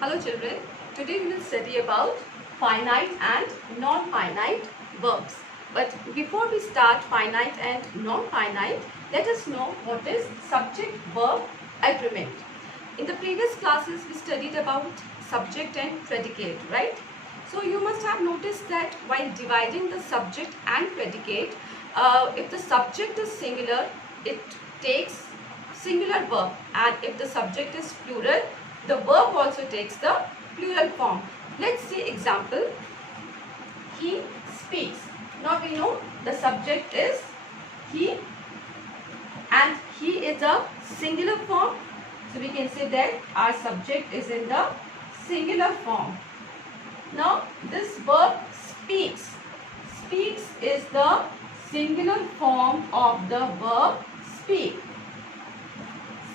Hello children, today we will study about finite and non-finite verbs. But before we start finite and non-finite, let us know what is subject-verb agreement. In the previous classes we studied about subject and predicate, right? So you must have noticed that while dividing the subject and predicate, if the subject is singular, it takes singular verb, and if the subject is plural, the verb also takes the plural form. Let's see example. He speaks. Now we know the subject is he and he is a singular form. So we can say that our subject is in the singular form. Now this verb speaks. Speaks is the singular form of the verb speak.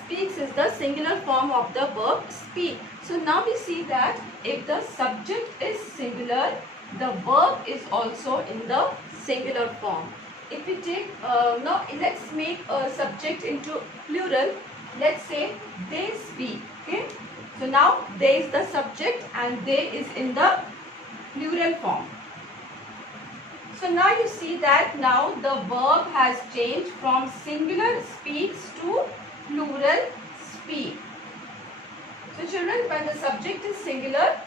Speaks is the singular form of the verb speak. So now we see that if the subject is singular, the verb is also in the singular form. If we take, now let's make a subject into plural. Let's say they speak. Okay. So now they is the subject and they is in the plural form. So now you see that now the verb has changed from singular speaks to plural speak. So children, when the subject is singular,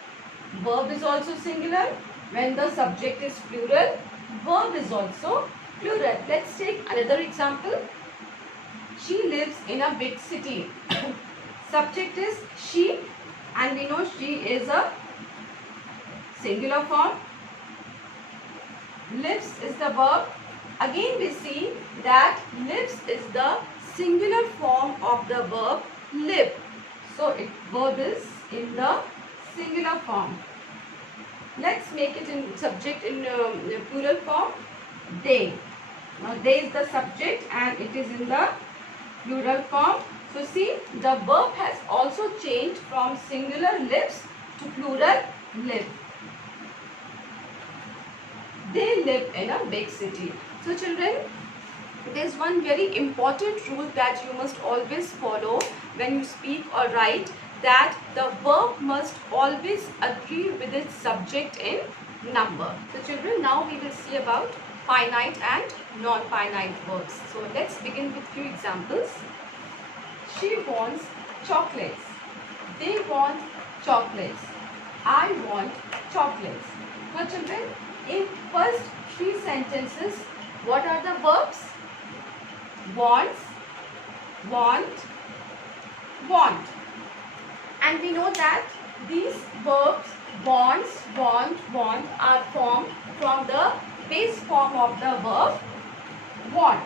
verb is also singular. When the subject is plural, verb is also plural. Let's take another example. She lives in a big city. Subject is she and we know she is a singular form. Lives is the verb. Again we see that lives is the singular form of the verb live. So verb is in the singular form. Let's make it in subject in plural form. They. Now they is the subject and it is in the plural form. So see, the verb has also changed from singular lives to plural live. They live in a big city. So children, there is one very important rule that you must always follow when you speak or write, that the verb must always agree with its subject in number. So children, now we will see about finite and non-finite verbs. So let's begin with few examples. She wants chocolates. They want chocolates. I want chocolates. Now children, in first three sentences, what are the verbs? Wants, want, want. And we know that these verbs wants, want are formed from the base form of the verb want.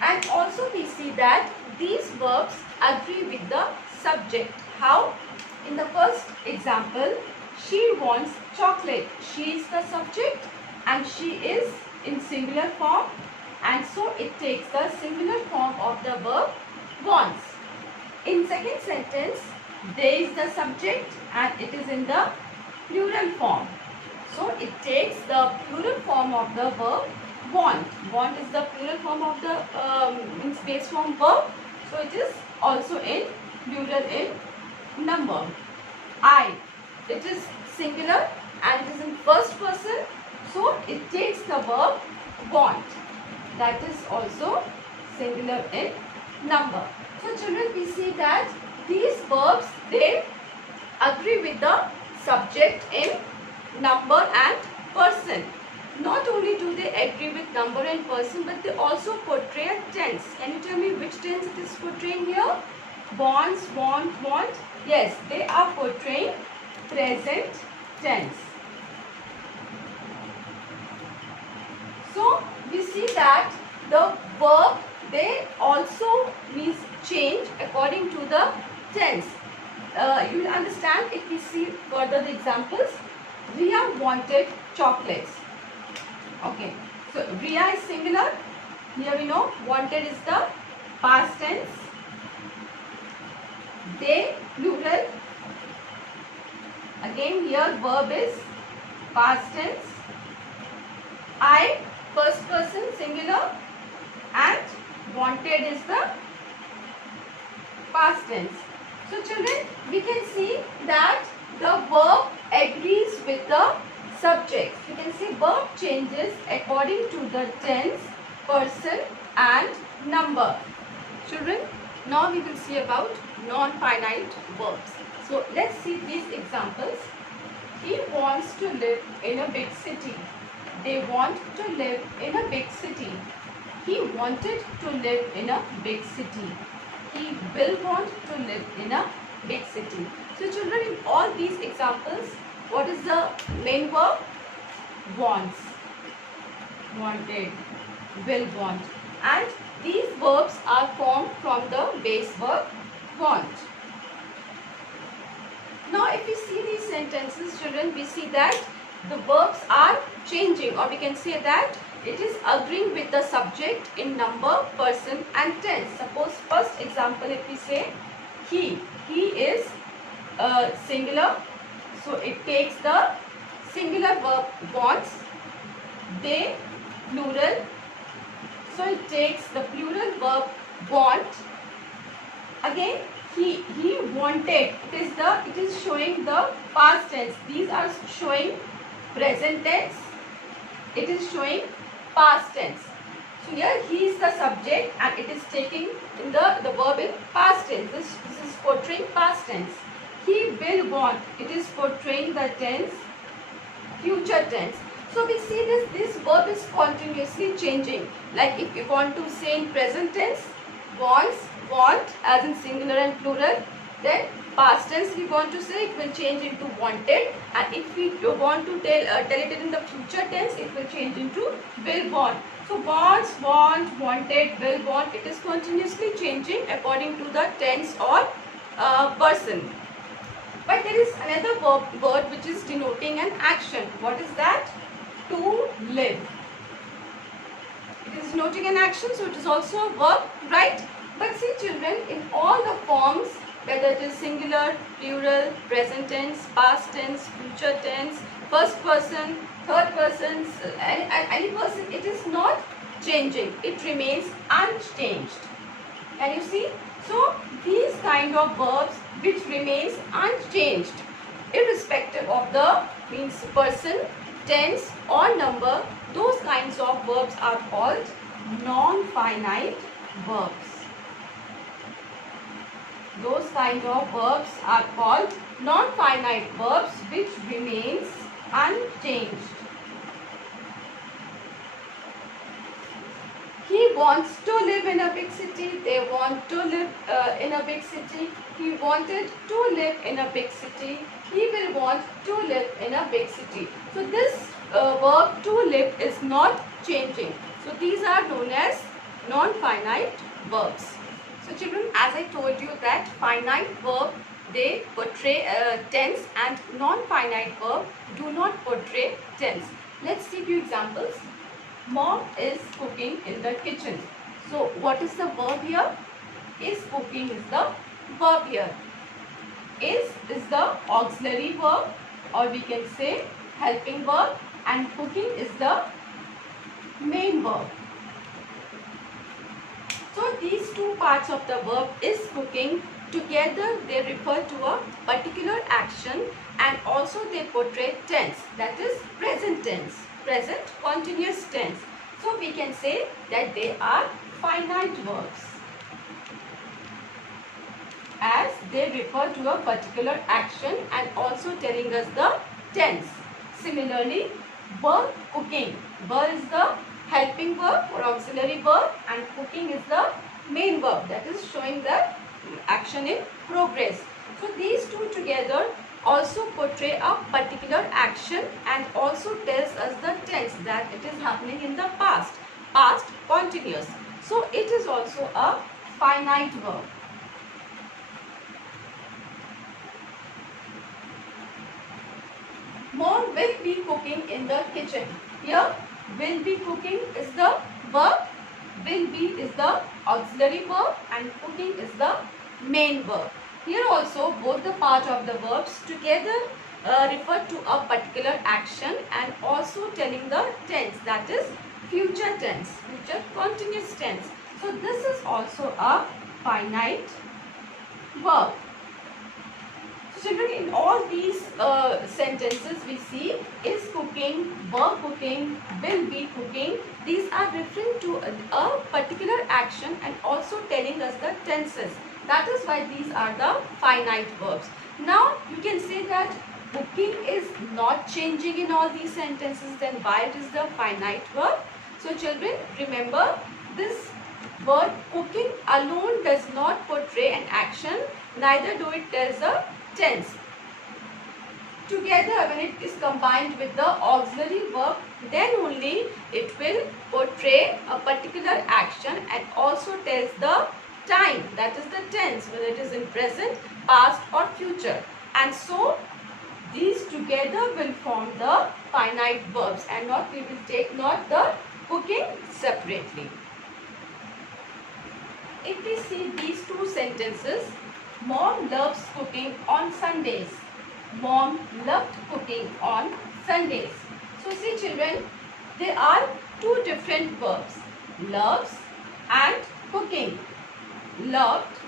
And also we see that these verbs agree with the subject. How? In the first example, she wants chocolate. She is the subject and she is in singular form, and so it takes the singular form of the verb wants. In second sentence, they is the subject and it is in the plural form. So it takes the plural form of the verb want. Want is the plural form of the base form verb. So it is also in plural in number. I. It is singular and it is in first person. So it takes the verb want. That is also singular in number. So children, we see that these verbs, they agree with the subject in number and person. Not only do they agree with number and person, but they also portray a tense. Can you tell me which tense it is portraying here? Wants, want. Yes, they are portraying present tense. So we see that the verb, they also means change according to the tense. You will understand if we see further the examples. Ria wanted chocolates. Okay, so Ria is singular. Here we know wanted is the past tense. They plural. Again here verb is past tense. I first person singular and wanted is the past tense. So children, we can see that the verb agrees with the subject. You can see verb changes according to the tense, person and number. Children, now we will see about non-finite verbs. So let's see these examples. He wants to live in a big city. They want to live in a big city. He wanted to live in a big city. He will want to live in a big city. So children, in all these examples, what is the main verb? Wants, wanted, will want. And these verbs are formed from the base verb want. Now if we see these sentences, children, we see that the verbs are changing, or we can say that it is agreeing with the subject in number, person and tense. Suppose first example, if we say he is singular, so it takes the singular verb wants. They, plural, so it takes the plural verb want. Again, he wanted, it is showing the past tense. These are showing present tense, it is showing past tense. So here he is the subject and it is taking in the verb in past tense. This is portraying past tense. He will want, it is portraying the tense, future tense. So we see this verb is continuously changing. Like if you want to say in present tense, wants, want as in singular and plural, then past tense we want to say, it will change into wanted, and if we want to tell it in the future tense, it will change into will want. So wants, want, wanted, will want, it is continuously changing according to the tense or person. But there is another word which is denoting an action. What is that? To live. It is denoting an action, so it is also a verb, right? But see children, in all the forms, whether it is singular, plural, present tense, past tense, future tense, first person, third person, and any person, it is not changing. It remains unchanged. Can you see? So these kind of verbs which remains unchanged, irrespective of the person, tense or number, those kinds of verbs are called non-finite verbs. Those kind of verbs are called non-finite verbs which remains unchanged. He wants to live in a big city. They want to live in a big city. He wanted to live in a big city. He will want to live in a big city. So this verb to live is not changing. So these are known as non-finite verbs. So children, as I told you that finite verb, they portray tense, and non-finite verb do not portray tense. Let's see few examples. Mom is cooking in the kitchen. So what is the verb here? Is cooking is the verb here. Is the auxiliary verb, or we can say helping verb, and cooking is the main verb. So these two parts of the verb is cooking, together they refer to a particular action, and also they portray tense, that is present tense, present continuous tense. So we can say that they are finite verbs, as they refer to a particular action and also telling us the tense. Similarly, verb cooking, verb is the helping verb or auxiliary verb, and cooking is the main verb, that is showing the action in progress. So these two together also portray a particular action and also tells us the tense, that it is happening in the past continuous. So it is also a finite verb. Mom will be cooking in the kitchen. Here will be cooking is the verb, will be is the auxiliary verb, and cooking is the main verb. Here also both the part of the verbs together refer to a particular action and also telling the tense, that is future tense, future continuous tense. So this is also a finite verb. So children, in all these sentences we see is cooking, were cooking, will be cooking. These are referring to a particular action and also telling us the tenses. That is why these are the finite verbs. Now you can say that cooking is not changing in all these sentences, then why it is the finite verb? So children, remember this word cooking alone does not portray an action, neither do it tells a tense. Together, when it is combined with the auxiliary verb, then only it will portray a particular action and also tells the time, that is the tense, whether it is in present, past or future. And so these together will form the finite verbs, and not we will take not the cooking separately. If we see these two sentences, Mom loves cooking on Sundays. Mom loved cooking on Sundays. So see children, there are two different verbs, loves and cooking. Loved,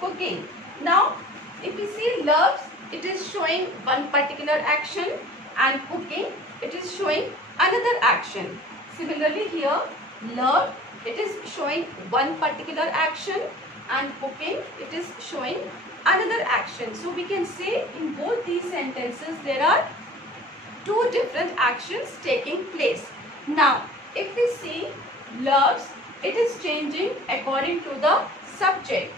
cooking. Now if we see loves, it is showing one particular action, and cooking, it is showing another action. Similarly here, loved, it is showing one particular action, and cooking, it is showing another action. So we can say in both these sentences there are two different actions taking place. Now if we see loves, it is changing according to the subject,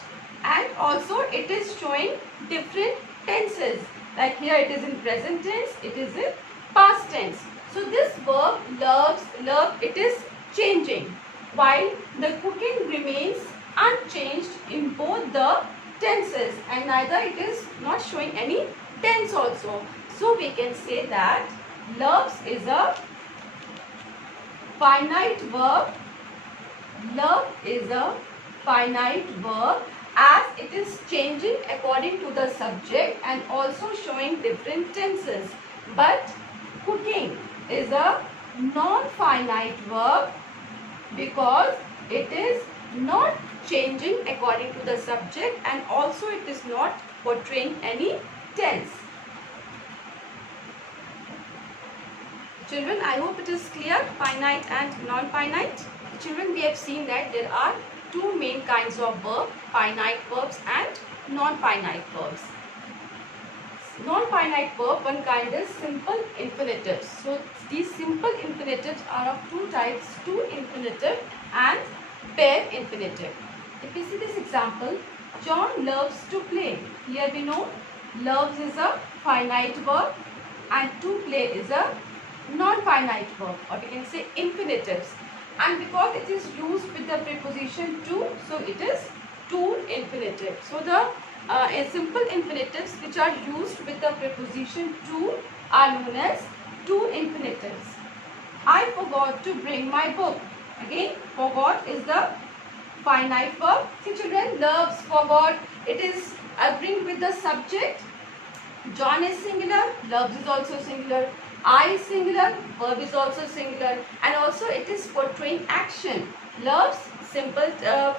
and also it is showing different tenses. Like here it is in present tense, it is in past tense. So this verb loves, love, it is changing, while the cooking remains unchanged in both the tenses, and neither it is not showing any tense also. So we can say that loves is a finite verb. Love is a finite verb as it is changing according to the subject and also showing different tenses. But cooking is a non-finite verb because it is not changing according to the subject and also it is not portraying any tense. Children, I hope it is clear, finite and non-finite. Children, we have seen that there are two main kinds of verb, finite verbs and non-finite verbs. Non-finite verb, one kind is simple infinitives. So these simple infinitives are of two types, true infinitive and bare infinitive. If we see this example, John loves to play. Here we know loves is a finite verb and to play is a non-finite verb, or we can say infinitives. And because it is used with the preposition to, so it is to infinitive. So the simple infinitives which are used with the preposition to are known as to infinitives. I forgot to bring my book. Again, forgot is the finite verb. See children, loves, forgot, it is agreeing with the subject. John is singular, loves is also singular. I is singular, verb is also singular, and also it is portraying action. Loves, simple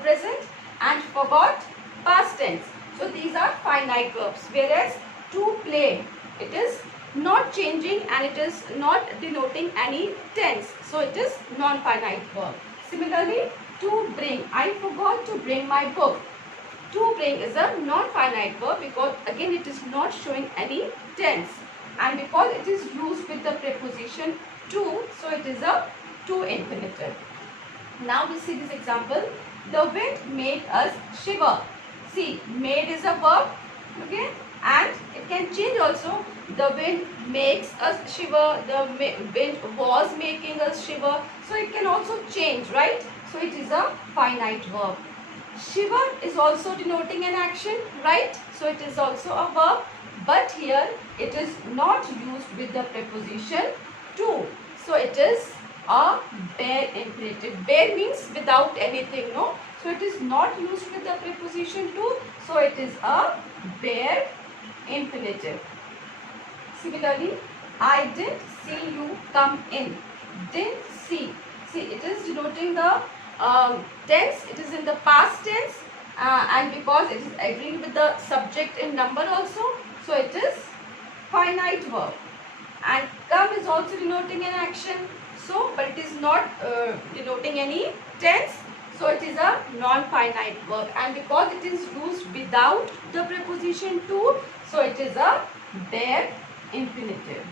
present, and forgot, past tense. So these are finite verbs, whereas to play, it is not changing and it is not denoting any tense. So it is non-finite verb. Similarly, to bring, I forgot to bring my book. To bring is a non-finite verb because again it is not showing any tense. And because it is used with the preposition to, so it is a to infinitive. Now we see this example. The wind made us shiver. See, made is a verb, okay, and it can change also. The wind makes us shiver. The wind was making us shiver. So it can also change, right? So it is a finite verb. Shiver is also denoting an action, right? So it is also a verb. But here it is not used with the preposition to. So it is a bare infinitive. Bare means without anything, no? So it is not used with the preposition to. So it is a bare infinitive. Similarly, I didn't see you come in. Didn't see. See, it is denoting the tense. It is in the past tense and because it is agreeing with the subject in number also, so it is finite verb. And come is also denoting an action, so but it is not denoting any tense, so it is a non-finite verb. And because it is used without the preposition to, so it is a bare infinitive.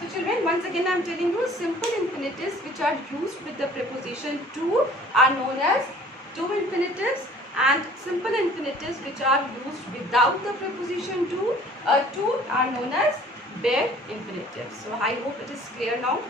So children, once again I am telling you, simple infinitives which are used with the preposition to are known as to infinitives, and simple infinitives which are used without the preposition to are known as bare infinitives. So I hope it is clear now.